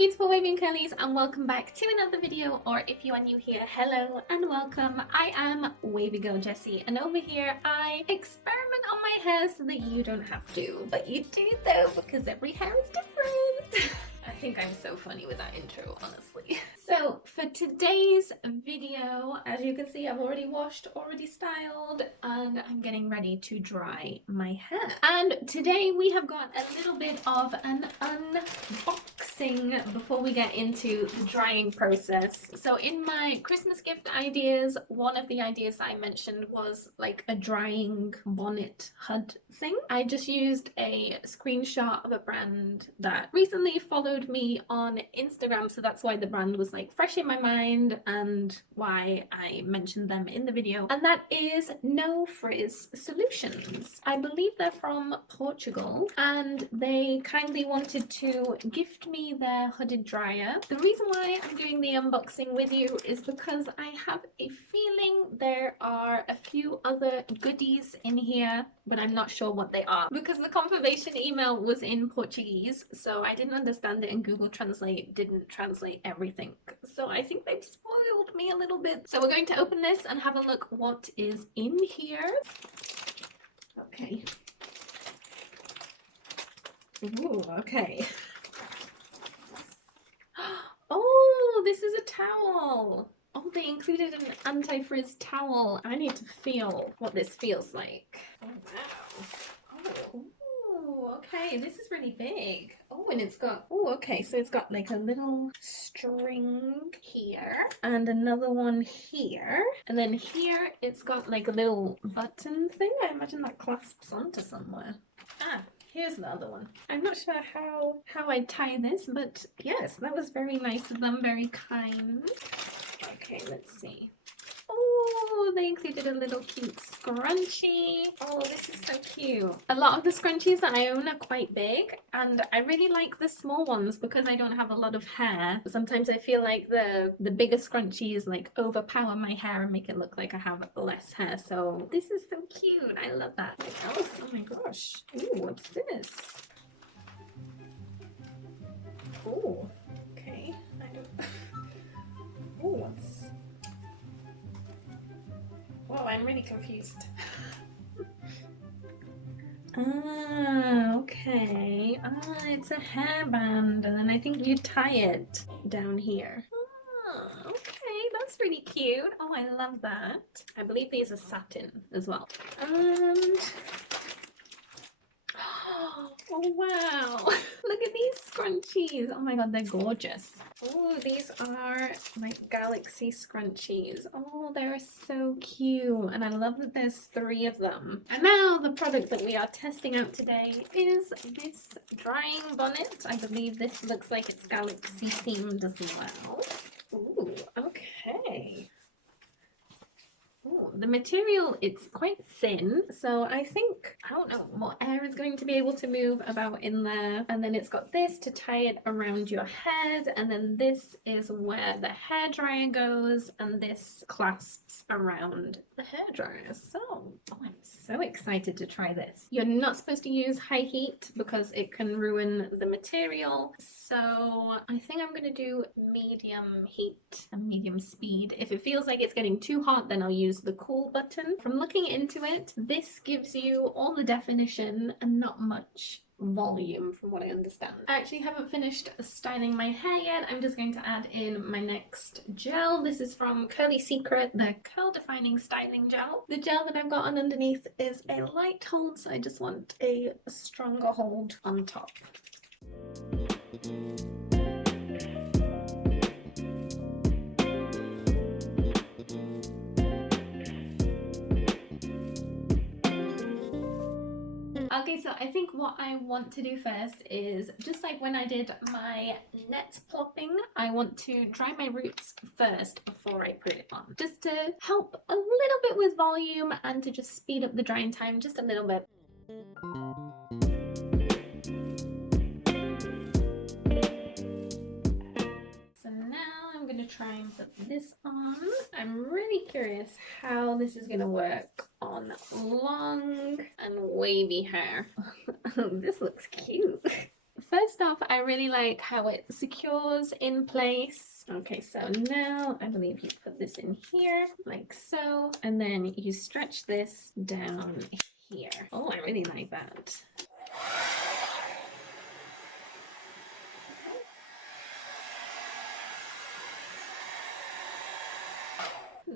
beautiful wavy and curlies, and welcome back to another video, or if you are new here, hello and welcome. I am Wavy Girl Jessie, and over here I experiment on my hair so that you don't have to, but you do though, because every hair is different. I think I'm so funny with that intro, honestly. So for today's video, as you can see, I've already washed, already styled, and I'm getting ready to dry my hair. And today we have got a little bit of an unboxing before we get into the drying process. So in my Christmas gift ideas, one of the ideas I mentioned was like a drying bonnet hood thing. I just used a screenshot of a brand that recently followed me on Instagram, so that's why the brand was like fresh in my mind and why I mentioned them in the video, and that is Frizz Solutions. I believe they're from Portugal, and they kindly wanted to gift me their hooded dryer. The reason why I'm doing the unboxing with you is because I have a feeling there are a few other goodies in here, but I'm not sure what they are because the confirmation email was in Portuguese, so I didn't understand it, and Google Translate didn't translate everything. So I think they've spoiled me a little bit. So we're going to open this and have a look what is in here. Okay. Ooh, okay. Oh, this is a towel. Oh, they included an anti-frizz towel. I need to feel what this feels like. Oh, wow. Oh, okay. This is really big. Oh, and it's got, oh, okay. So it's got like a little string here and another one here. And then here it's got like a little button thing. I imagine that clasps onto somewhere. Ah. Here's the other one. I'm not sure how I tie this, but yes, that was very nice of them, very kind. Okay, let's see. Oh, they included a little cute scrunchie. Oh, this is so cute. A lot of the scrunchies that I own are quite big, and I really like the small ones because I don't have a lot of hair. Sometimes I feel like the bigger scrunchies like overpower my hair and make it look like I have less hair. So this is so cute. I love that. What else? Oh my gosh. Ooh, what's this? Oh, okay. I don't. Oh, what's? Wow, I'm really confused. Okay. It's a hairband, and then I think you tie it down here. Okay, that's really cute. Oh, I love that. I believe these are satin as well. And oh wow, look at these scrunchies. Oh my god, they're gorgeous. Oh, these are like galaxy scrunchies. Oh, they're so cute, and I love that there's 3 of them. And now the product that we are testing out today is this drying bonnet. I believe this looks like it's galaxy themed as well. Ooh, okay. Ooh, the material, it's quite thin, so I think, I don't know, more air is going to be able to move about in there. And then it's got this to tie it around your head, and then this is where the hairdryer goes, and this clasps around the hairdryer. So, oh, I'm so excited to try this. You're not supposed to use high heat because it can ruin the material, so I think I'm going to do medium heat and medium speed. If it feels like it's getting too hot, then I'll use the cool button. From looking into it, this gives you all the definition and not much volume from what I understand. I actually haven't finished styling my hair yet. I'm just going to add in my next gel. This is from Curly Secret, the Curl Defining Styling Gel. The gel that I've got on underneath is a light hold, so I just want a stronger hold on top. Okay, so I think what I want to do first is, just like when I did my net plopping, I want to dry my roots first before I put it on, just to help a little bit with volume and to just speed up the drying time just a little bit. So now I'm going to try and put this on. I'm really curious how this is going to work on long and wavy hair. This looks cute. first off, I really like how it secures in place. Okay, so now I believe you put this in here like so, and then you stretch this down here. Oh, I really like that.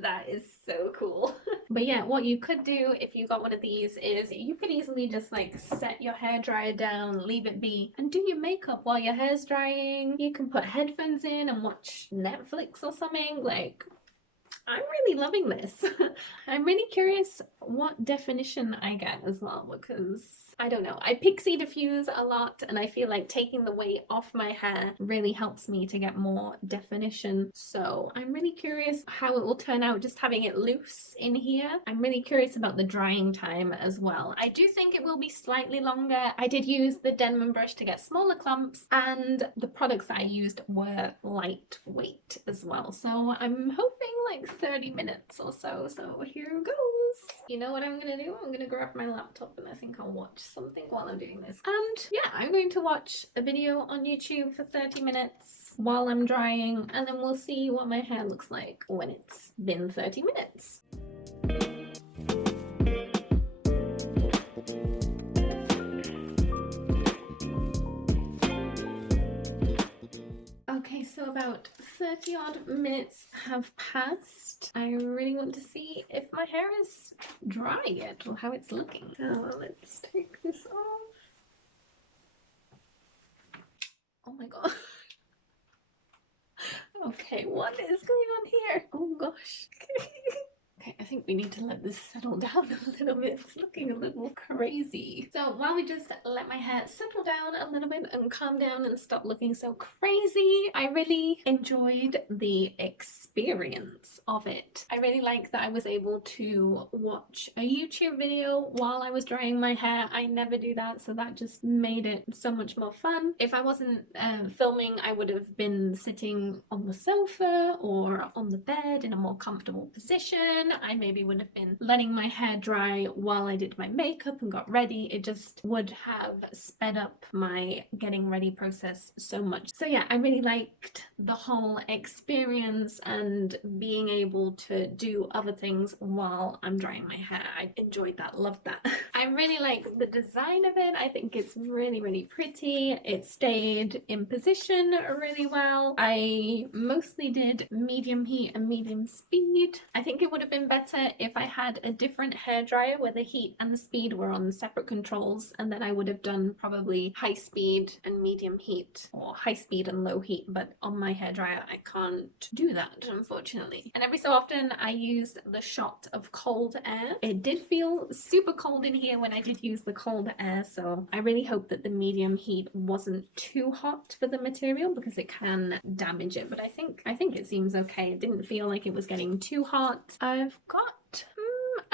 That is so cool. But yeah, what you could do if you got one of these is you could easily just like set your hairdryer down, leave it be, and do your makeup while your hair's drying. You can put headphones in and watch Netflix or something. Like, I'm really loving this. I'm really curious what definition I get as well, because I don't know. I pixie diffuse a lot, and I feel like taking the weight off my hair really helps me to get more definition. So I'm really curious how it will turn out just having it loose in here. I'm really curious about the drying time as well. I do think it will be slightly longer. I did use the Denman brush to get smaller clumps, and the products that I used were lightweight as well. So I'm hoping like 30 minutes or so. So here goes. You know what I'm gonna do? I'm gonna grab my laptop and I think I'll watch something while I'm doing this. And yeah, I'm going to watch a video on YouTube for 30 minutes while I'm drying, and then we'll see what my hair looks like when it's been 30 minutes. Okay, so about 30 odd minutes have passed. I really want to see if my hair is dry yet or how it's looking. So let's take this off. Oh my god. Okay, what is going on here? Oh gosh. Okay, I think we need to let this settle down a little bit. It's looking a little crazy. So while we just let my hair settle down a little bit and calm down and stop looking so crazy, I really enjoyed the experience of it. I really like that I was able to watch a YouTube video while I was drying my hair. I never do that, so that just made it so much more fun. If I wasn't filming, I would have been sitting on the sofa or on the bed in a more comfortable position. I maybe would have been letting my hair dry while I did my makeup and got ready. It just would have sped up my getting ready process so much. So yeah, I really liked the whole experience and being able to do other things while I'm drying my hair. I enjoyed that, loved that. I really like the design of it. I think it's really, really pretty. It stayed in position really well. I mostly did medium heat and medium speed. I think it would have been better if I had a different hairdryer where the heat and the speed were on separate controls, and then I would have done probably high speed and medium heat, or high speed and low heat, but on my hairdryer I can't do that, unfortunately. And every so often I use the shot of cold air. It did feel super cold in here when I did use the cold air, so I really hope that the medium heat wasn't too hot for the material because it can damage it, but I think it seems okay. It didn't feel like it was getting too hot. I've got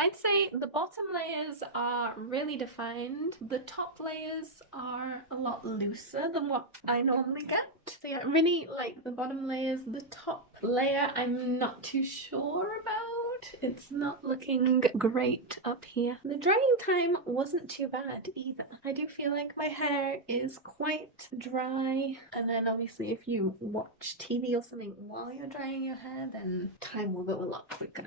I'd say the bottom layers are really defined. The top layers are a lot looser than what I normally get. So yeah, I really like the bottom layers. The top layer I'm not too sure about. It's not looking great up here. The drying time wasn't too bad either. I do feel like my hair is quite dry, and then obviously if you watch TV or something while you're drying your hair, then time will go a lot quicker.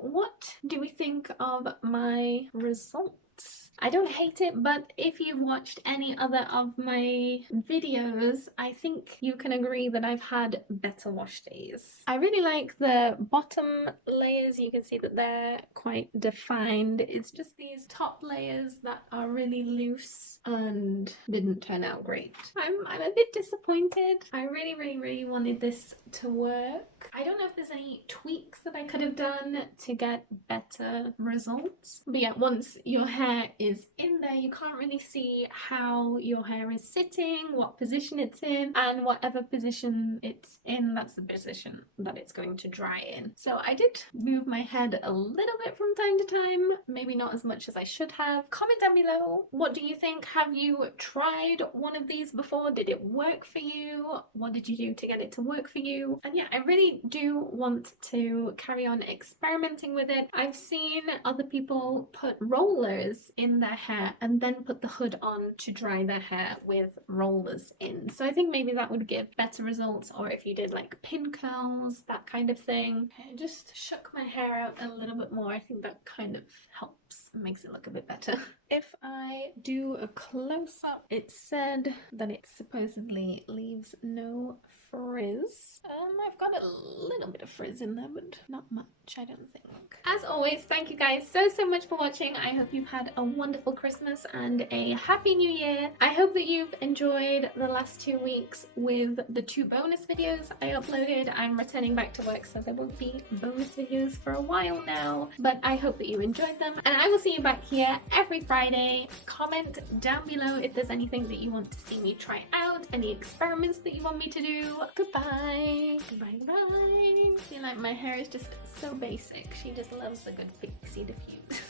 What do we think of my results? I don't hate it, but if you've watched any other of my videos, I think you can agree that I've had better wash days. I really like the bottom layers. You can see that they're quite defined. It's just these top layers that are really loose and didn't turn out great. I'm a bit disappointed. I really wanted this to work. I don't know if there's any tweaks that I could have done to get better results. But yeah, once your hair is in there you can't really see how your hair is sitting, what position it's in, and whatever position it's in, that's the position that it's going to dry in. So I did move my head a little bit from time to time, maybe not as much as I should have. Comment down below, what do you think? Have you tried one of these before? Did it work for you? What did you do to get it to work for you? And yeah, I really do want to carry on experimenting with it. I've seen other people put rollers in their hair and then put the hood on to dry their hair with rollers in. So I think maybe that would give better results, or if you did like pin curls, that kind of thing. I just shook my hair out a little bit more. I think that kind of helps, makes it look a bit better. If I do a close-up, it said that it supposedly leaves no frizz. I've got a little bit of frizz in there, but not much, I don't think. As always, thank you guys so much for watching. I hope you've had a wonderful Christmas and a happy new year. I hope that you've enjoyed the last 2 weeks with the 2 bonus videos I uploaded. I'm returning back to work, so there won't be bonus videos for a while now, but I hope that you enjoyed them, and I will see you back here every Friday. Comment down below if there's anything that you want to see me try out, any experiments that you want me to do. Goodbye. Bye bye. I feel like my hair is just so basic. She just loves a good pixie diffuse.